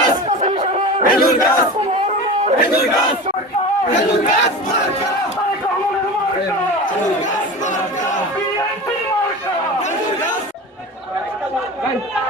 রাজপথের মার্কা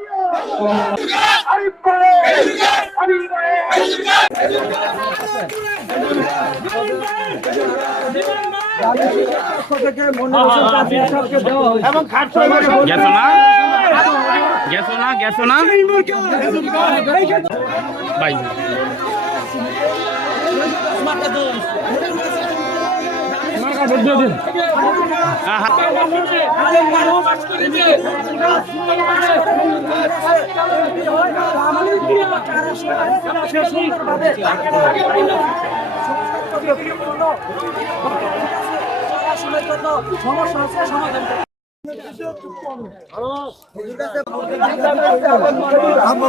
মার্কা গেছো না গেছো না গেছো না ভাই সমস্যা আছে সমাধান আমরা